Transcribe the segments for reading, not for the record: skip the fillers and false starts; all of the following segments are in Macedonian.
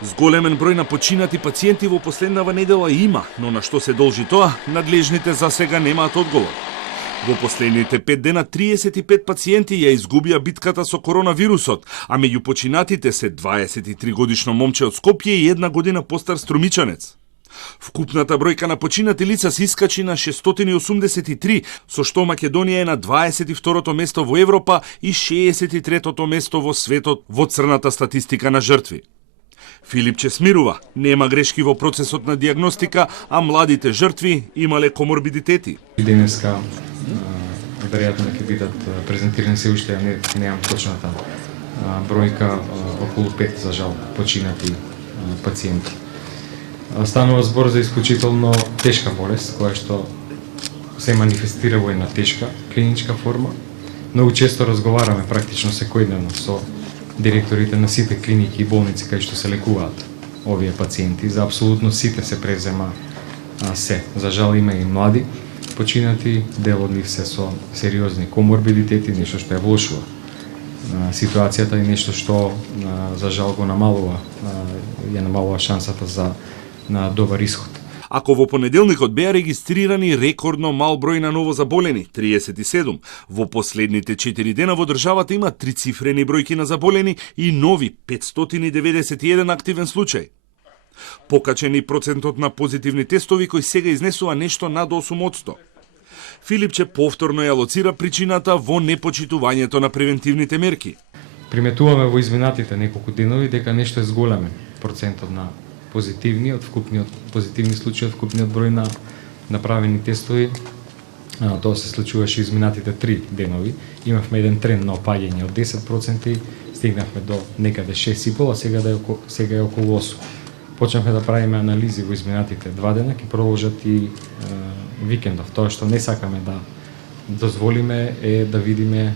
Зголемен број на починати пациенти во последнава недела има, но на што се должи тоа, надлежните за сега немаат одговор. Во последните 5 дена 35 пациенти ја изгубија битката со коронавирусот, а меѓу починатите се 23 годишно момче од Скопје и 1 година постар струмичанец. Вкупната бројка на починати лица се искачи на 683, со што Македонија е на 22-то место во Европа и 63-то место во светот во црната статистика на жртви. Филипче смирува, нема грешки во процесот на диагностика, а младите жртви имале коморбидитети. Денеска веројатно ќе бидат презентирани се уште, немам точната бројка, околу 5 за жал починати пациенти. Станува збор за исклучително тешка болест, која што се манифестира во една тешка клиничка форма. Многу често разговараме практично секојдневно со директорите на сите клиники и болници кај што се лекуваат овие пациенти. За апсолутно сите се презема се. За жал има и млади починати, дел од нив се со сериозни коморбидитети, нешто што ја влошува ситуацијата и нешто што за жал го намалува, ја намалува шансата на добар исход. Ако во понеделникот беа регистрирани рекордно мал број на новозаболени, 37, во последните 4 дена во државата има трицифрени бројки на заболени и нови 591 активен случај. Покачен и процентот на позитивни тестови кои сега изнесува нешто над 8%. Филипче повторно ја лоцира причината во непочитувањето на превентивните мерки. Приметуваме во изминатите неколку денови дека нешто е зголемен процентот на позитивни од вкупниот позитивни случаи од вкупниот број на направени тестови. Тоа се случуваше изминатите 3 денови. Имавме еден тренд на опаѓање од 10%, стигнавме до некаде 6,5, а сега е околу 8. Почнавме да правиме анализи во изминатите 2 дена, ќе продолжат и викендов. Тоа што не сакаме да дозволиме е да видиме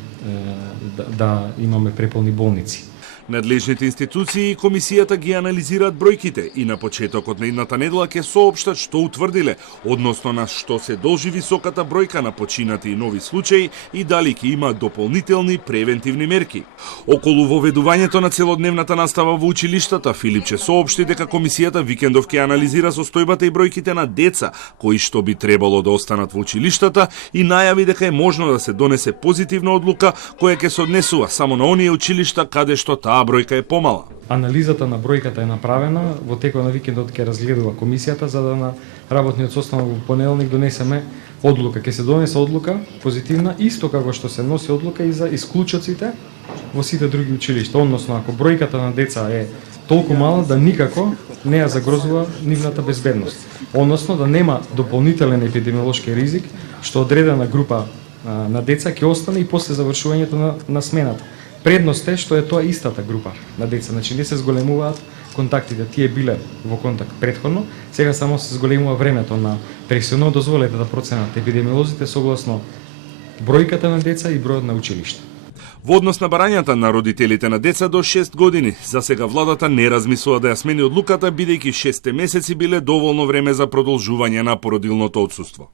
да имаме преполни болници. Надлежните институции и комисијата ги анализираат бројките и на почетокот на идната недела ќе соопштат што утврдиле, односно на што се должи високата бројка на починати и нови случаи и дали ќе има дополнителни превентивни мерки. Околу воведувањето на целодневната настава во училиштата, Филипче соопшти дека комисијата викендов ќе анализира состојбата и бројките на деца кои што би требало да останат во училиштата и најави дека е можно да се донесе позитивна одлука која ќе се однесува само на оние училишта каде што таа бројка е помала. Анализата на бројката е направена, во текот на викендот ќе разгледува комисијата за да на работниот состанок во понеделник донесеме одлука. Ќе се донесе одлука позитивна, исто како што се носи одлука и за исклучоците во сите други училишта. Односно, ако бројката на деца е толку мала да никако не ја загрозува нивната безбедност. Односно, да нема дополнителен епидемиолошки ризик што одредена група на деца ќе остане и после завршувањето на смената. Предност е што е тоа истата група на деца, значи не се зголемуваат контактите, тие биле во контакт претходно, сега само се зголемува времето на пресено, дозволете да проценат епидемиолозите согласно бројката на деца и бројот на училишта. Во однос на барањата на родителите на деца до 6 години, за сега владата не размислува да ја смени одлуката, бидејќи 6 месеци биле доволно време за продолжување на породилното отсуство.